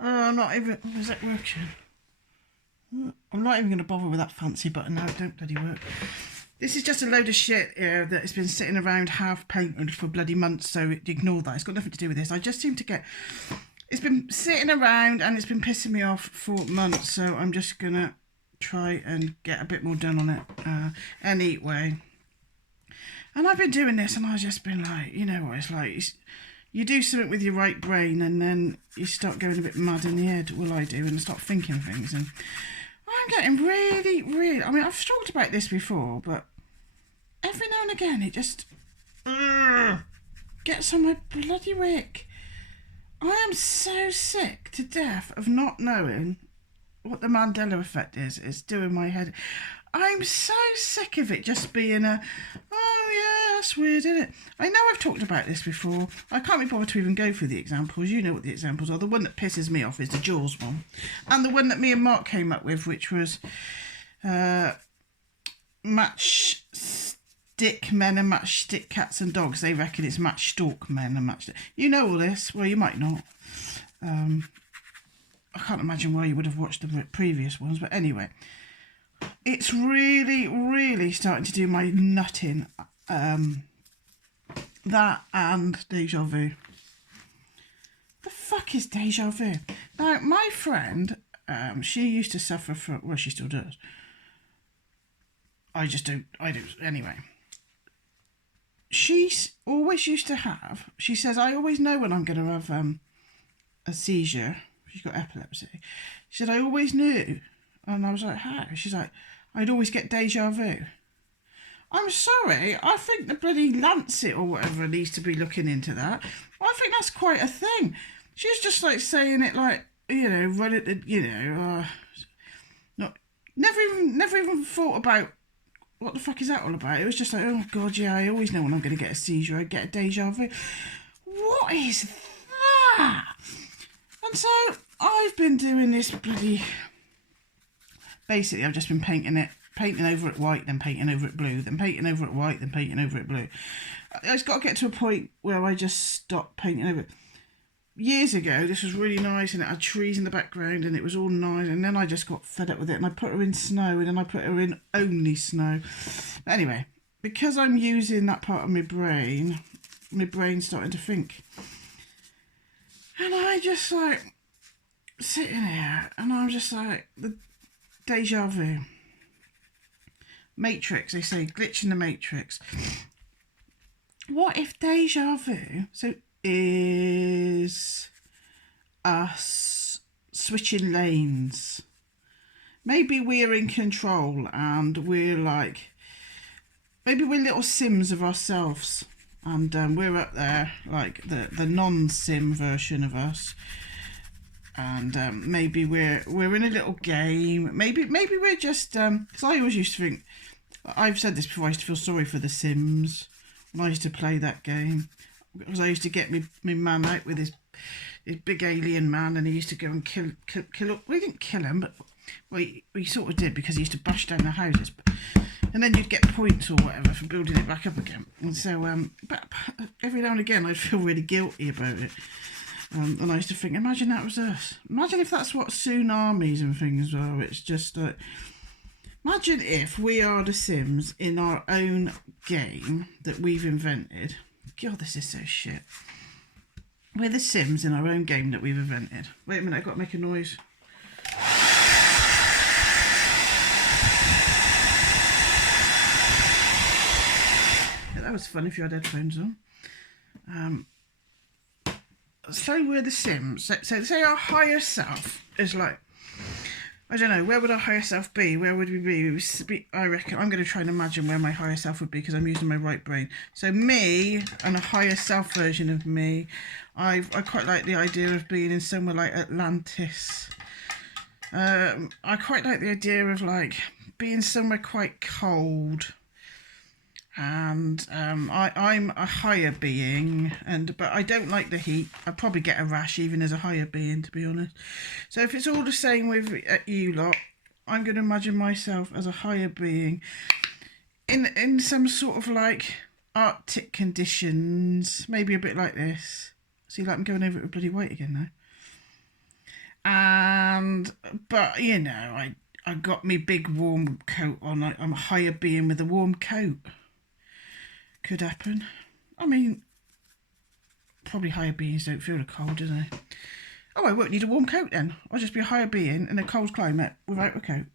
I'm not even... Oh, is that working? I'm not even going to bother with that fancy button now. It don't bloody work. This is just a load of shit that has been sitting around half painted for bloody months, so ignore that. It's got nothing to do with this. I just seem to get... It's been sitting around and it's been pissing me off for months, so I'm just going to try and get a bit more done on it anyway. And I've been doing this and I've just been like, you know what it's like. You do something with your right brain and then you start going a bit mad in the head. Well, I do, and I start thinking things. And I'm getting really... I mean, I've talked about this before, but every now and again it just gets on my bloody wick. I am so sick to death of not knowing what the Mandela effect is. It's doing my head. I'm so sick of it just being oh yeah, that's weird, isn't it? I know I've talked about this before. I can't be bothered to even go through the examples. You know what the examples are. The one that pisses me off is the Jaws one. And the one that me and Mark came up with, which was match stick men and match stick cats and dogs. They reckon it's match stalk men and match... You know all this. Well, you might not. I can't imagine why you would have watched the previous ones. But anyway... It's really starting to do my nutting. That and deja vu. The fuck is deja vu? Now, my friend, she used to suffer from... Well, she still does. I do. Anyway. She's always used to have... She says, I always know when I'm going to have a seizure. She's got epilepsy. She said, I always knew. And I was like, how? She's like, I'd always get deja vu. I'm sorry, I think the bloody Lancet or whatever needs to be looking into that. I think that's quite a thing. She's just like saying it like, you know, run it, you know, never even thought about what the fuck is that all about. It was just like, oh God, yeah, I always know when I'm going to get a seizure, I get a deja vu. What is that? And so I've been doing this bloody... Basically, I've just been painting over it white, then painting over it blue, then painting over it white, then painting over it blue. It's got to get to a point where I just stop painting over it. Years ago, this was really nice, and it had trees in the background, and it was all nice, and then I just got fed up with it, and I put her in snow, and then I put her in only snow. But anyway, because I'm using that part of my brain's starting to think. And I just, like, sitting here, and I'm just like... Deja vu. Matrix, they say, glitch in the Matrix. What if deja vu is us switching lanes? Maybe we're in control and we're like, maybe we're little Sims of ourselves, and we're up there, like the non-Sim version of us. And maybe we're in a little game. Maybe we're just... Because I always used to think... I've said this before, I used to feel sorry for The Sims when I used to play that game. Because I used to get me man out with his big alien man, and he used to go and kill... Well, he didn't kill him, but... Well, he sort of did, because he used to bash down the houses. And then you'd get points or whatever for building it back up again. And so... but every now and again, I'd feel really guilty about it. And I used to think, imagine that was us. Imagine if that's what tsunamis and things are. It's just like, imagine if we are the Sims in our own game that we've invented. God, this is so shit. We're the Sims in our own game that we've invented. Wait a minute, I've got to make a noise. Yeah, that was fun if you had headphones on. So we're the Sims. So say our higher self is like, I don't know, where would our higher self be? Where would we be? I reckon, I'm going to try and imagine where my higher self would be, because I'm using my right brain. So me and a higher self version of me, I quite like the idea of being in somewhere like Atlantis. I quite like the idea of like being somewhere quite cold. And I'm a higher being, but I don't like the heat. I'd probably get a rash even as a higher being, to be honest. So if it's all the same with you lot, I'm going to imagine myself as a higher being in some sort of like Arctic conditions, maybe a bit like this. See, like I'm going over it with bloody white again now. But you know, I got me big warm coat on. I'm a higher being with a warm coat. Could happen. I mean, probably higher beings don't feel the cold, do they? Oh, I won't need a warm coat then. I'll just be a higher being in a cold climate without a coat.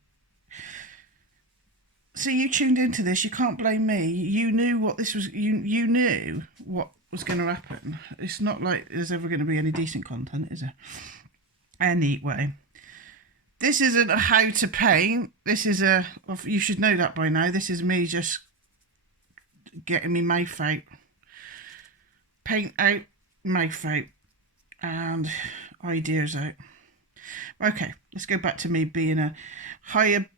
So you tuned into this. You can't blame me. You knew what this was. You knew what was going to happen. It's not like there's ever going to be any decent content, is it? Anyway, this isn't a how to paint. This is a. You should know that by now. This is me just getting me mouth out, paint out, mouth out, and ideas out. Okay, let's go back to me being a higher.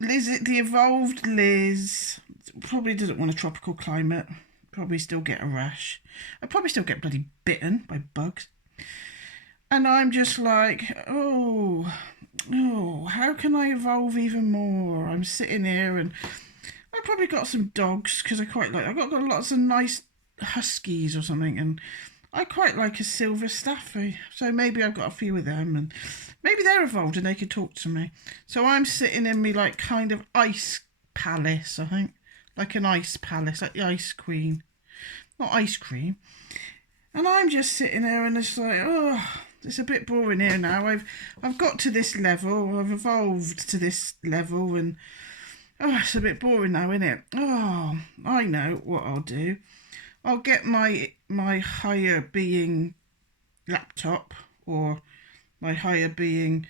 Liz, the evolved Liz, probably doesn't want a tropical climate. Probably still get a rash. I probably still get bloody bitten by bugs. And I'm just like, oh, how can I evolve even more? I'm sitting here and I probably got some dogs because I quite like. I got lots of nice huskies or something, and I quite like a silver staffy. So maybe I've got a few of them, and maybe they're evolved and they could talk to me. So I'm sitting in me like kind of ice palace, I think, like an ice palace, like the Ice Queen, not ice cream. And I'm just sitting there and it's like, oh, it's a bit boring here now. I've got to this level. I've evolved to this level, and it's a bit boring now, isn't it? Oh, I know what I'll do. I'll get my higher being laptop or my higher being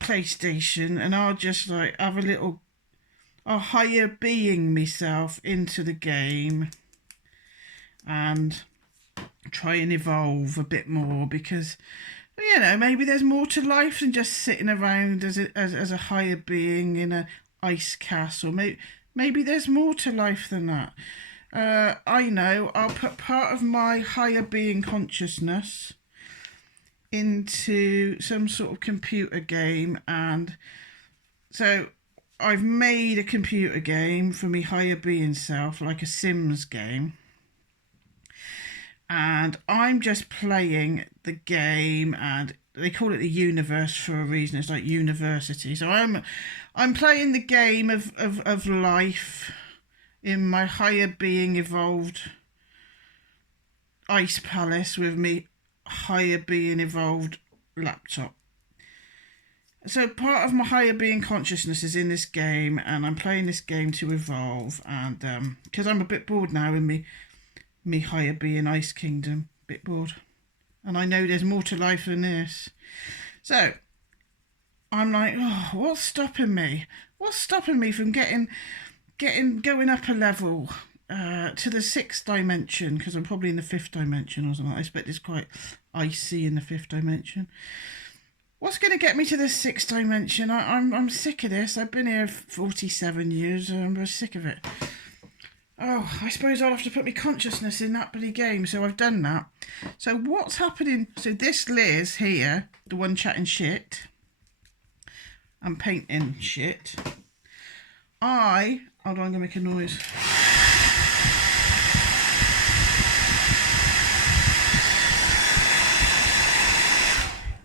PlayStation, and I'll just like have I'll higher being myself into the game and try and evolve a bit more, because you know, maybe there's more to life than just sitting around as a higher being in a ice castle. Maybe there's more to life than that. I know, I'll put part of my higher being consciousness into some sort of computer game, and so I've made a computer game for me higher being self, like a Sims game, and I'm just playing the game, and they call it the universe for a reason. It's like university. So I'm playing the game of life in my higher being evolved ice palace with me higher being evolved laptop. So part of my higher being consciousness is in this game, and I'm playing this game to evolve, and because I'm a bit bored now in me higher being Ice Kingdom, a bit bored, and I know there's more to life than this. So I'm like, oh, what's stopping me? What's stopping me from going up a level to the 6th dimension? Because I'm probably in the 5th dimension or something. I expect it's quite icy in the 5th dimension. What's going to get me to the 6th dimension? I'm sick of this. I've been here 47 years and I'm sick of it. Oh, I suppose I'll have to put my consciousness in that bloody game. So I've done that. So what's happening? So this Liz here, the one chatting shit and painting shit. Hold on, I'm going to make a noise.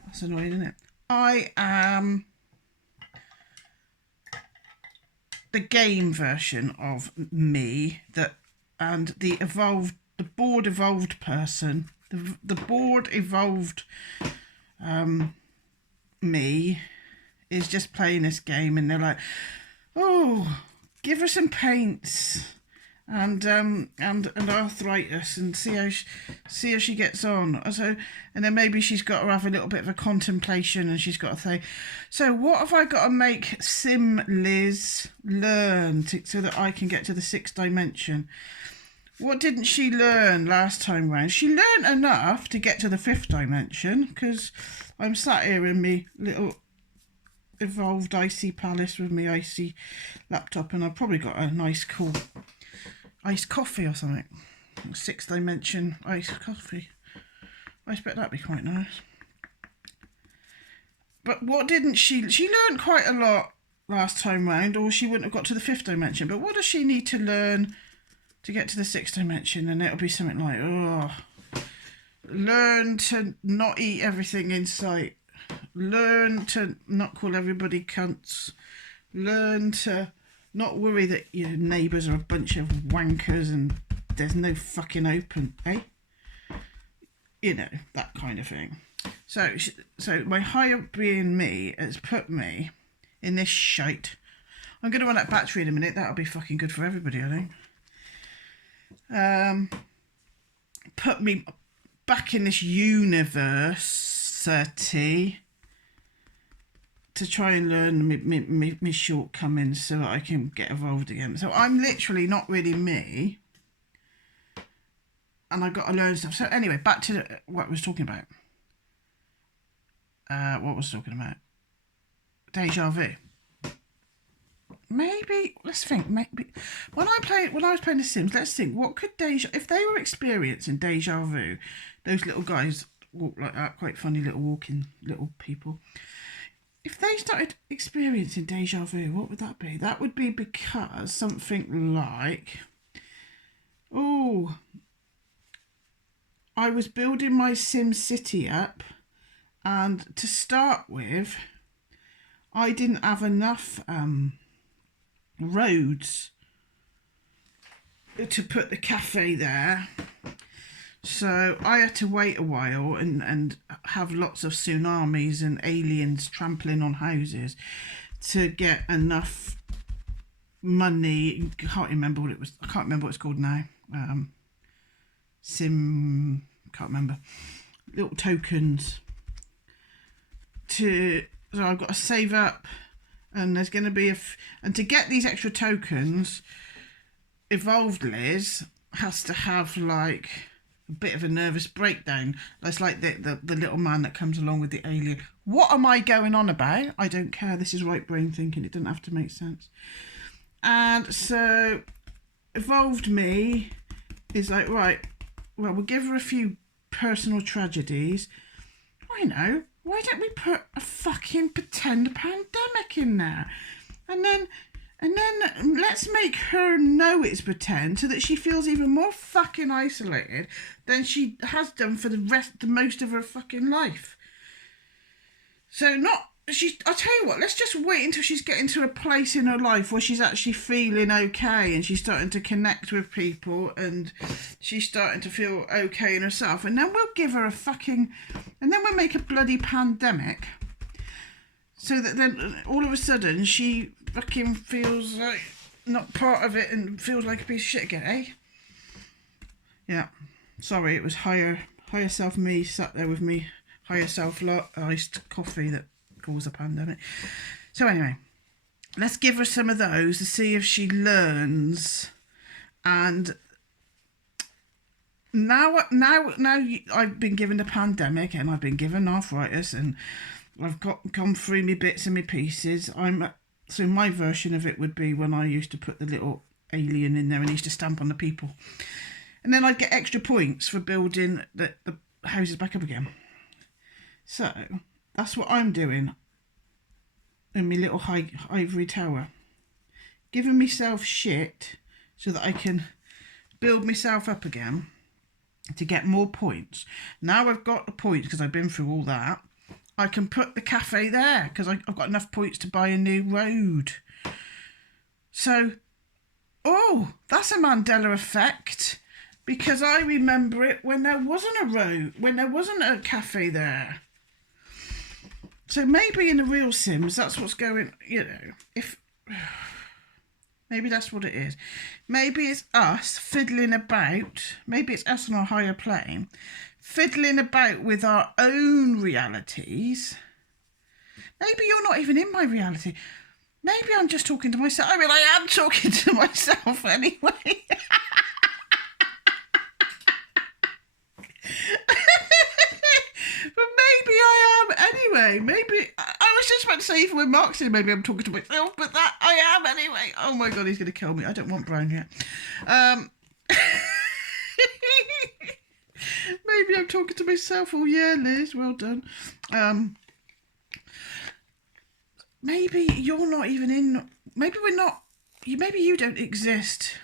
That's annoying, isn't it? I am the game version of me, and the board evolved person, the board evolved me is just playing this game, and they're like, oh, give her some paints and arthritis, and see how she gets on. So, and then maybe she's got to have a little bit of a contemplation, and she's got to say, so what have I got to make Sim Liz learn so that I can get to the 6th dimension? What didn't she learn last time round? She learned enough to get to the 5th dimension, because I'm sat here in me little evolved icy palace with me icy laptop, and I've probably got a nice cool iced coffee or something. 6th dimension iced coffee. I expect that'd be quite nice. But what didn't she learned quite a lot last time round, or she wouldn't have got to the 5th dimension. But what does she need to learn to get to the 6th dimension? And it'll be something like, Learn to not eat everything in sight. Learn to not call everybody cunts. Learn to not worry that your neighbours are a bunch of wankers and there's no fucking open, eh? You know, that kind of thing. So my higher being me has put me in this shite. I'm going to run that battery in a minute. That'll be fucking good for everybody, I think. Put me back in this university to try and learn my shortcomings so that I can get evolved again. So I'm literally not really me. And I've got to learn stuff. So anyway, back to what I was talking about. What was I talking about? Deja vu. Maybe, let's think, maybe when I was playing The Sims, let's think, what could if they were experiencing deja vu, those little guys walk like that, quite funny little walking little people. If they started experiencing deja vu, what would that be? That would be because something like, I was building my Sim City up, and to start with, I didn't have enough roads to put the cafe there, so I had to wait a while and have lots of tsunamis and aliens trampling on houses to get enough money. I can't remember what it's called now. Can't remember. Little tokens so I've got to save up. And there's going to be and to get these extra tokens, Evolved Liz has to have like a bit of a nervous breakdown. That's like the little man that comes along with the alien. What am I going on about? I don't care. This is right brain thinking. It doesn't have to make sense. And so Evolved Me is like, right, well, we'll give her a few personal tragedies. I know. Why don't we put a fucking pretend pandemic in there? And then let's make her know it's pretend so that she feels even more fucking isolated than she has done for the most of her fucking life. So I'll tell you what, let's just wait until she's getting to a place in her life where she's actually feeling okay and she's starting to connect with people and she's starting to feel okay in herself. And then we'll give her and then we'll make a bloody pandemic so that then all of a sudden she fucking feels like not part of it and feels like a piece of shit again, eh? Yeah. Sorry, it was higher self me sat there with me, higher self iced coffee that caused a pandemic. So anyway, let's give her some of those to see if she learns. And now I've been given a pandemic and I've been given arthritis and I've gone through me bits and me pieces. So my version of it would be when I used to put the little alien in there and he used to stamp on the people, and then I'd get extra points for building the houses back up again. So that's what I'm doing in my little ivory tower, giving myself shit so that I can build myself up again to get more points. Now I've got the points because I've been through all that. I can put the cafe there because I've got enough points to buy a new road. So, that's a Mandela effect, because I remember it when there wasn't a road, when there wasn't a cafe there. So maybe in the real Sims, that's what's going, maybe that's what it is. Maybe it's us fiddling about, maybe it's us on a higher plane, fiddling about with our own realities. Maybe you're not even in my reality. Maybe I'm just talking to myself. I mean, I am talking to myself anyway. But maybe I am anyway. Maybe I was just about to say, even when Mark said maybe I'm talking to myself, but that I am anyway. Oh my God, he's going to kill me. I don't want Brown yet. Maybe I'm talking to myself. Oh yeah, Liz, well done. Maybe you're not even in. Maybe we're not. Maybe you don't exist.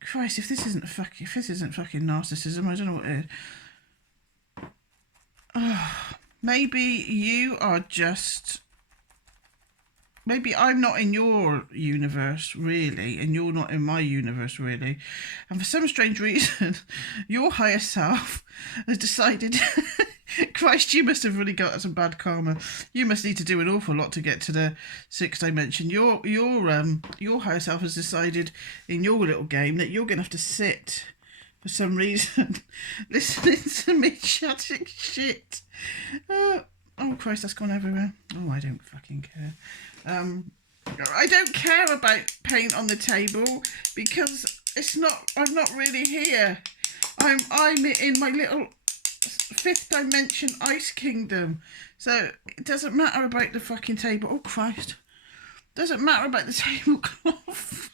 Christ, if this isn't fucking narcissism, I don't know what it is. maybe you are just... Maybe I'm not in your universe, really, and you're not in my universe, really. And for some strange reason, your higher self has decided... Christ, you must have really got some bad karma. You must need to do an awful lot to get to the sixth dimension. Your higher self has decided in your little game that you're going to have to sit, for some reason, listening to me chatting shit. Oh, Christ, that's gone everywhere. Oh, I don't fucking care. I don't care about paint on the table because I'm not really here. I'm in my little fifth dimension ice kingdom. So it doesn't matter about the fucking table. Oh, Christ. Doesn't matter about the tablecloth.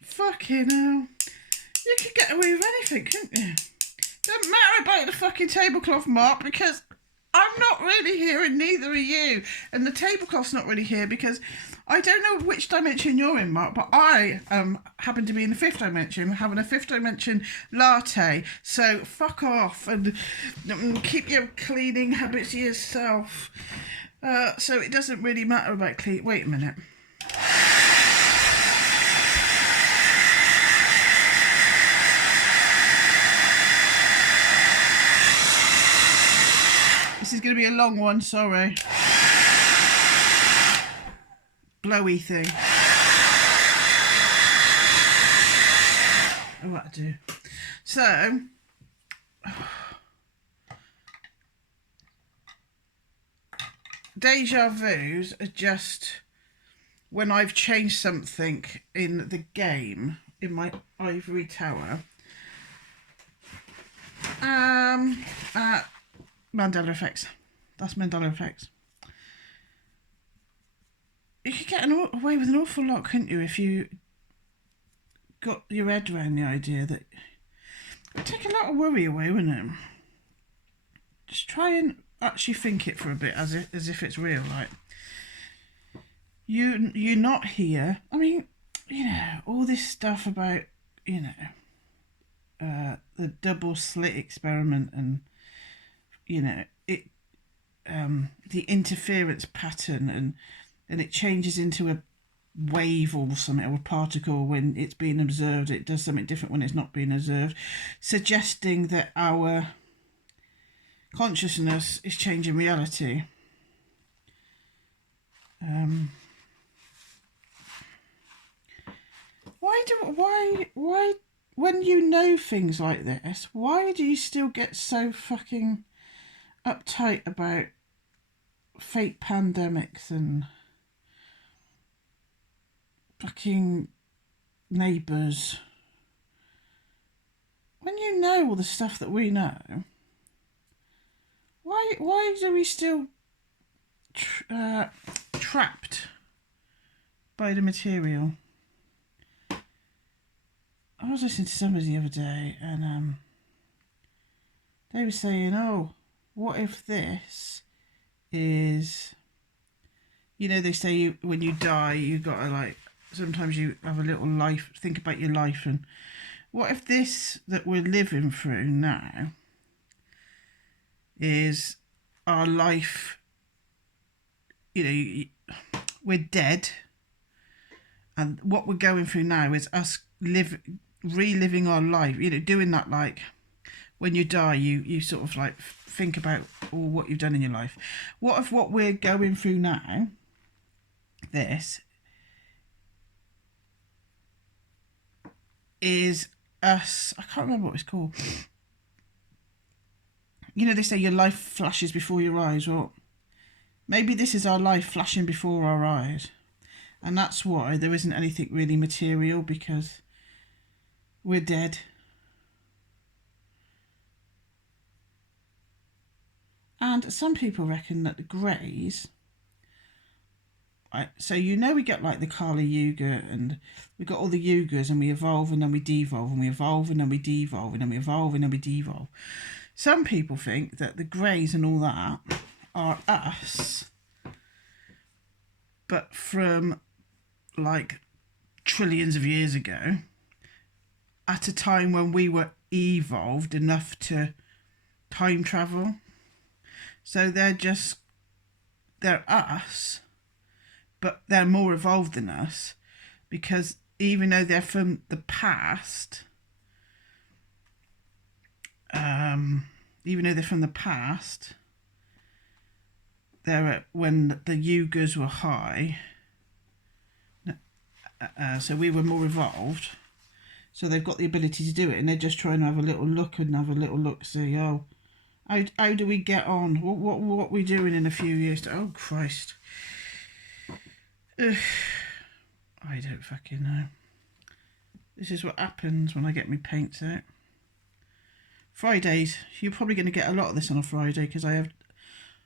Fucking hell. You could get away with anything, couldn't you? Doesn't matter about the fucking tablecloth, Mark, because I'm not really here and neither are you. And the tablecloth's not really here because I don't know which dimension you're in, Mark, but I happen to be in the fifth dimension, having a fifth dimension latte. So fuck off and keep your cleaning habits to yourself. So it doesn't really matter about clean... Wait a minute. This is going to be a long one, sorry. Blowy thing. Oh, what to do. So, deja vus are just when I've changed something in the game, in my ivory tower. Mandela effects. That's Mandela effects. You could get away with an awful lot, couldn't you, if you got your head around the idea that it'd take a lot of worry away, wouldn't it? Just try and actually think it for a bit, as if it's real. Like you're not here. I mean, you know, all this stuff about, you know, the double slit experiment and, you know, it the interference pattern and it changes into a wave or something, or a particle when it's being observed. It does something different when it's not being observed, suggesting that our consciousness is changing reality. Why when you know things like this, why do you still get so fucking uptight about fake pandemics and fucking neighbours? When you know all the stuff that we know, why do we still trapped by the material? I was listening to somebody the other day and they were saying, oh, what if this is, you know, they say when you die, you gotta, like, sometimes you have a little life, think about your life, and what if this that we're living through now is our life, you know, we're dead, and what we're going through now is us reliving our life, you know, doing that, like, when you die, you sort of, like, think about all what you've done in your life. What if what we're going through now, this, is us, I can't remember what it's called. You know, they say your life flashes before your eyes. Well, maybe this is our life flashing before our eyes. And that's why there isn't anything really material, because we're dead. And some people reckon that the greys, right, so you know we get like the Kali Yuga, and we got all the Yugas, and we evolve and then we devolve, and we evolve and then we devolve, and then we evolve and then we devolve. Some people think that the greys and all that are us, but from like trillions of years ago, at a time when we were evolved enough to time travel. So they're us, but they're more evolved than us, because even though they're from the past, they're at when the Yugas were high. So we were more evolved. So they've got the ability to do it, and they're just trying to have a little look and have a little look, see, oh, how do we get on? What we doing in a few years? Oh, Christ. Ugh. I don't fucking know. This is what happens when I get my paints out. Fridays. You're probably going to get a lot of this on a Friday, because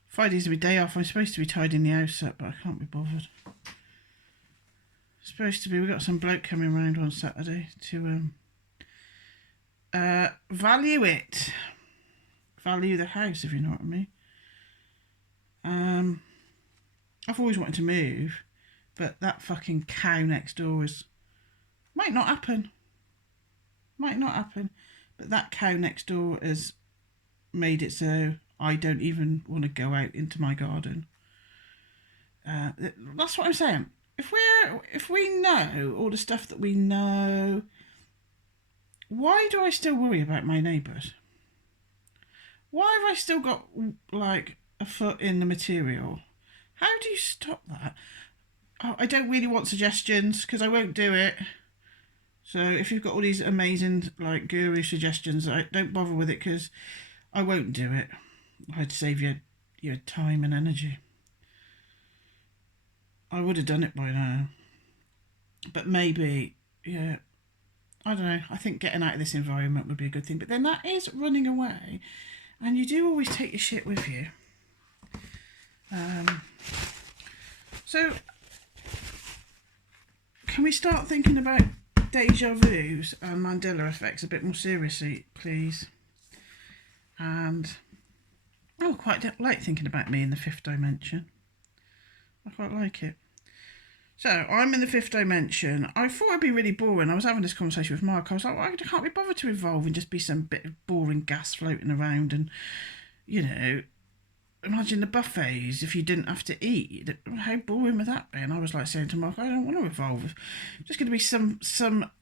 Friday's my day off. I'm supposed to be tidying the house up, but I can't be bothered. Supposed to be. We've got some bloke coming around on Saturday to value it. Value the house, if you know what I mean. I've always wanted to move, but that fucking cow next door might not happen. But that cow next door has made it so I don't even want to go out into my garden. That's what I'm saying. If we know all the stuff that we know, why do I still worry about my neighbours? Why have I still got like a foot in the material? How do you stop that? Oh, I don't really want suggestions, because I won't do it. So if you've got all these amazing like guru suggestions, don't bother with it, because I won't do it. I'd save your time and energy. I would have done it by now. But maybe, yeah, I don't know. I think getting out of this environment would be a good thing. But then that is running away. And you do always take your shit with you. So, can we start thinking about deja vus and Mandela effects a bit more seriously, please? And I quite like thinking about me in the fifth dimension. I quite like it. So, I'm in the fifth dimension. I thought it'd be really boring. I was having this conversation with Mark. I was like, well, I can't be bothered to evolve and just be some bit of boring gas floating around. And, you know, imagine the buffets if you didn't have to eat. How boring would that be? And I was like saying to Mark, I don't want to evolve. It's just going to be some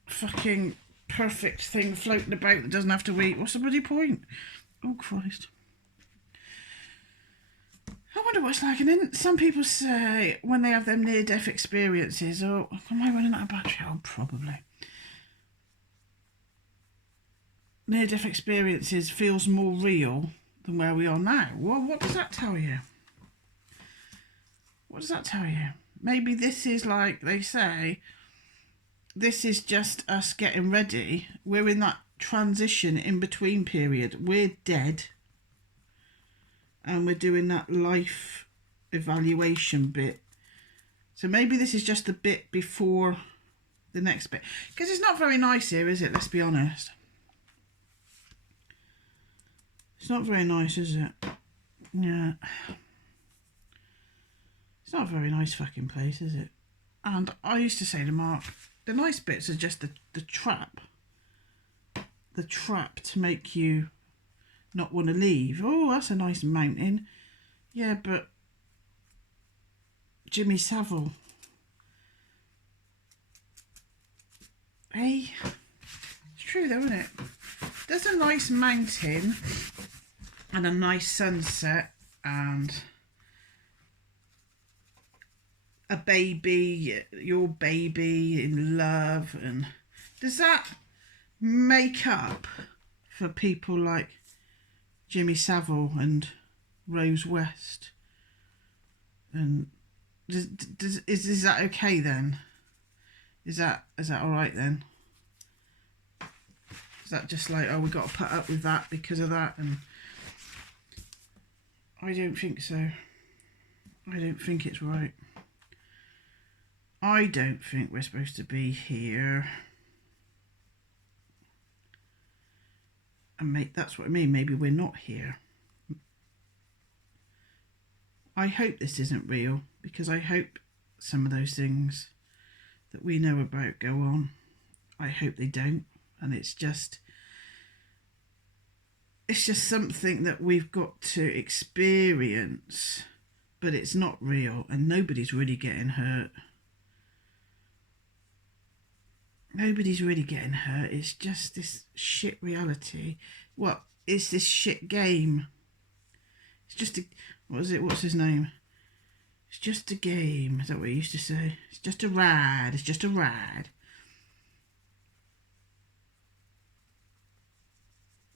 fucking perfect thing floating about that doesn't have to eat. What's the bloody point? Oh, Christ. I wonder what it's like. And then some people say when they have them near-death experiences, oh, am I running out of battery? Oh, probably. Near-death experiences feels more real than where we are now. Well, what does that tell you? What does that tell you? Maybe this is like they say, this is just us getting ready. We're in that transition in between period. We're dead. And we're doing that life evaluation bit. So maybe this is just the bit before the next bit. Because it's not very nice here, is it? Let's be honest. It's not very nice, is it? Yeah. It's not a very nice fucking place, is it? And I used to say to Mark, the nice bits are just the trap. The trap to make you not want to leave. Oh, that's a nice mountain. Yeah, but Jimmy Savile. Hey, it's true though, isn't it? There's a nice mountain and a nice sunset and a baby, your baby in love, and does that make up for people like Jimmy Savile and Rose West? And is that okay then? Is that all right then? Is that just like, oh, we got to put up with that because of that? And I don't think so. I don't think it's right. I don't think we're supposed to be here. And that's what I mean. Maybe we're not here. I hope this isn't real, because I hope some of those things that we know about go on. I hope they don't. And it's it's just something that we've got to experience, but it's not real and nobody's really getting hurt. Nobody's really getting hurt. It's just this shit reality. What is this shit game? It's just a... What is it? What's his name? It's just a game. Is that what he used to say? It's just a ride. It's just a ride.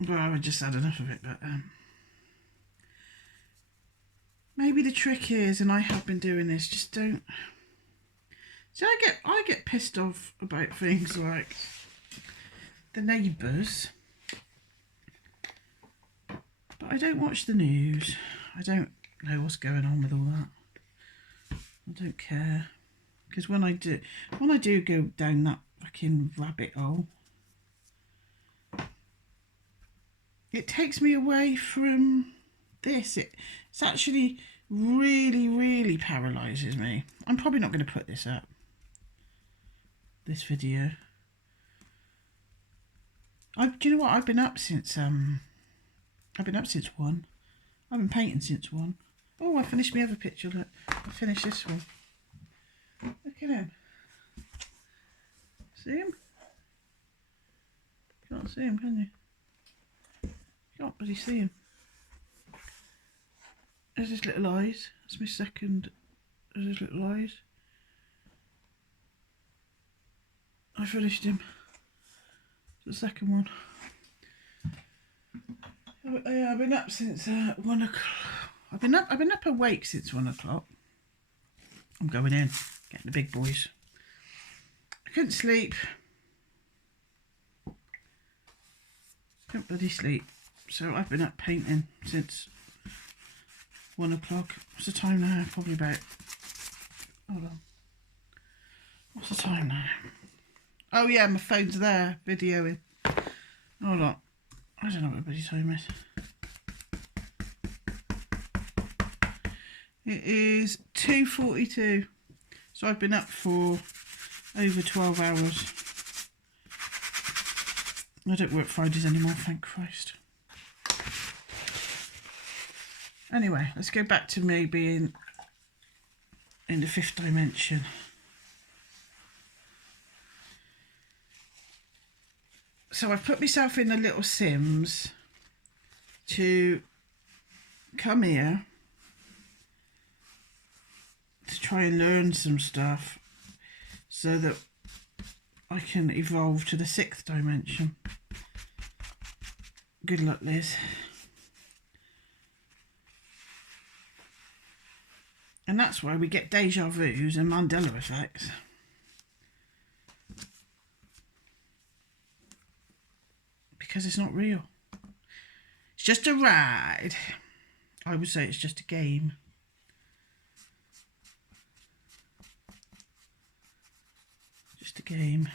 Well, I've just had enough of it, but maybe the trick is, and I have been doing this, just don't... So I get pissed off about things like the neighbours, but I don't watch the news. I don't know what's going on with all that. I don't care, because when I do go down that fucking rabbit hole, it takes me away from this. It's actually really, really paralyses me. I'm probably not going to put this up, this video. Do you know what? I've been up since 1. I've been painting since 1. Oh, I finished my other picture. Look, I finished this one. Look at him. See him? Can't see him, can you? Can't bloody see him. There's his little eyes. That's my second. There's his little eyes. I finished him. The second one. I've been up since 1 o'clock. I've been up awake since 1 o'clock. I'm going in, getting the big boys. I couldn't sleep. Couldn't bloody sleep. So I've been up painting since 1 o'clock. What's the time now? Probably about... Hold on. What's the time now? Oh yeah, my phone's there, videoing. Hold on. I don't know what the bloody time is. It is 2:42. So I've been up for over 12 hours. I don't work Fridays anymore, thank Christ. Anyway, let's go back to me being in the 5th dimension. So I've put myself in the little Sims to come here to try and learn some stuff so that I can evolve to the 6th dimension. Good luck, Liz. And that's why we get deja vus and Mandela effects. Because it's not real. It's just a ride. I would say it's just a game. Just a game.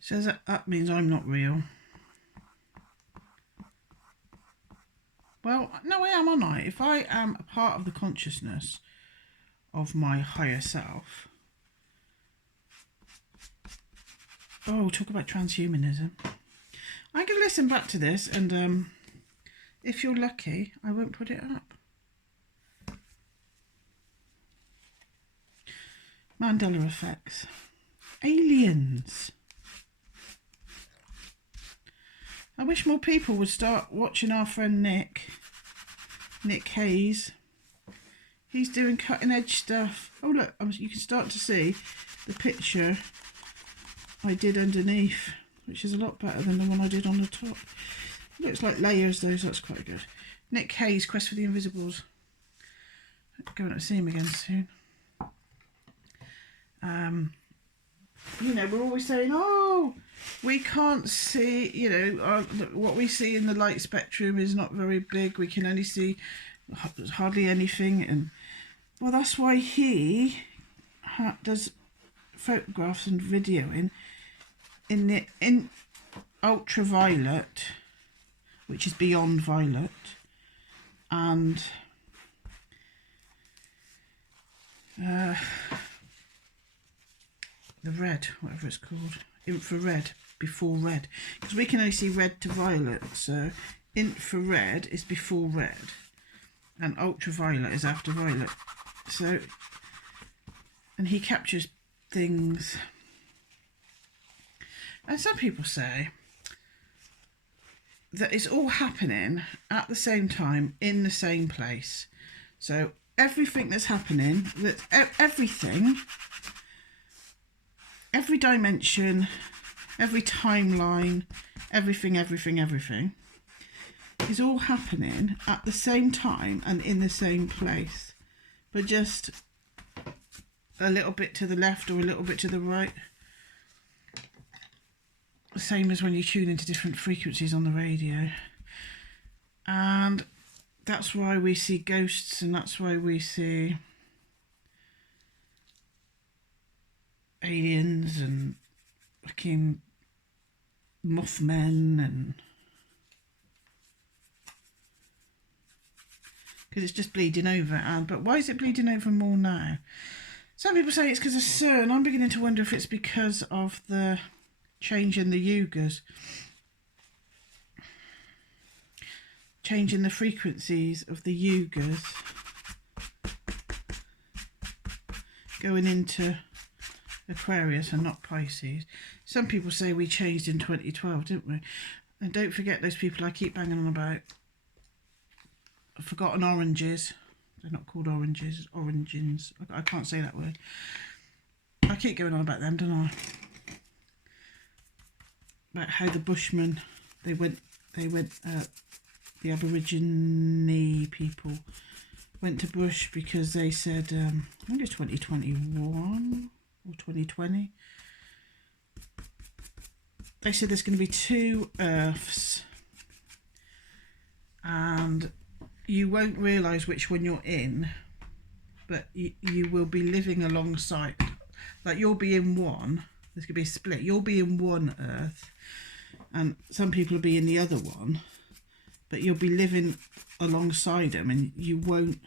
Says that means I'm not real. Well, no, I am, aren't I? If I am a part of the consciousness of my higher self... Oh, talk about transhumanism. I can listen back to this and if you're lucky, I won't put it up. Mandela effects. Aliens. I wish more people would start watching our friend Nick Hayes. He's doing cutting edge stuff. Oh look, you can start to see the picture I did underneath, which is a lot better than the one I did on the top. Looks like layers though, so that's quite good. Nick Hayes, Quest for the Invisibles. Going to see him again soon. You know, we're always saying, oh, we can't see, you know, what we see in the light spectrum is not very big. We can only see hardly anything. And well, that's why he does photographs and videoing in ultraviolet, which is beyond violet, and the red, whatever it's called, infrared before red, because we can only see red to violet. So infrared is before red and ultraviolet is after violet. So, and he captures things. And some people say that it's all happening at the same time in the same place. So everything that's happening, everything, every dimension, every timeline, everything is all happening at the same time and in the same place, but just a little bit to the left or a little bit to the right. Same as when you tune into different frequencies on the radio. And that's why we see ghosts, and that's why we see aliens and fucking Mothman, and because it's just bleeding over. And but why is it bleeding over more now? Some people say it's because of CERN. I'm beginning to wonder if it's because of the change in the yugas, changing the frequencies of the yugas, going into Aquarius and not Pisces. Some people say we changed in 2012, didn't we? And don't forget those people I keep banging on about. Forgotten oranges. They're not called oranges, it's orangins. I can't say that word. I keep going on about them, don't I? About how the Bushmen, they went the Aborigine people went to Bush because they said, I think it's 2021 or 2020, they said there's going to be 2 Earths and you won't realise which one you're in, but you will be living alongside, like you'll be in one, there's going to be a split, you'll be in one Earth and some people will be in the other one, but you'll be living alongside them and you won't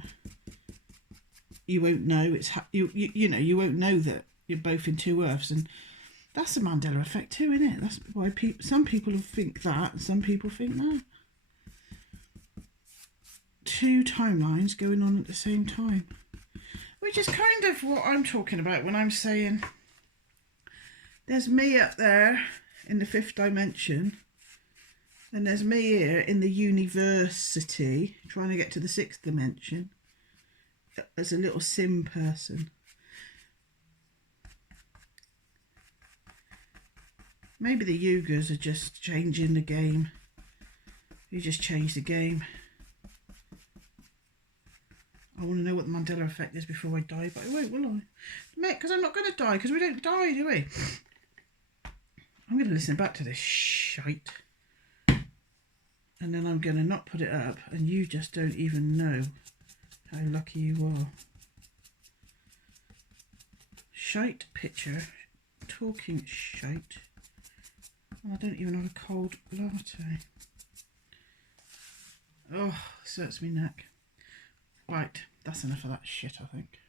know it's you know, you won't know that you're both in 2 Earths. And that's the Mandela effect too, isn't it? That's why some people think that and some people think that. 2 timelines going on at the same time, which is kind of what I'm talking about when I'm saying there's me up there in the 5th dimension and there's me here in the university trying to get to the 6th dimension as a little sim person. Maybe the yugas are just changing the game. You just changed the game. I want to know what the Mandela effect is before I die, but I won't, will I? Because I'm not going to die, because we don't die, do we? I'm going to listen back to this shite. And then I'm going to not put it up, and you just don't even know how lucky you are. Shite picture, talking shite. And I don't even have a cold latte. Oh, this hurts me neck. Right, that's enough of that shit, I think.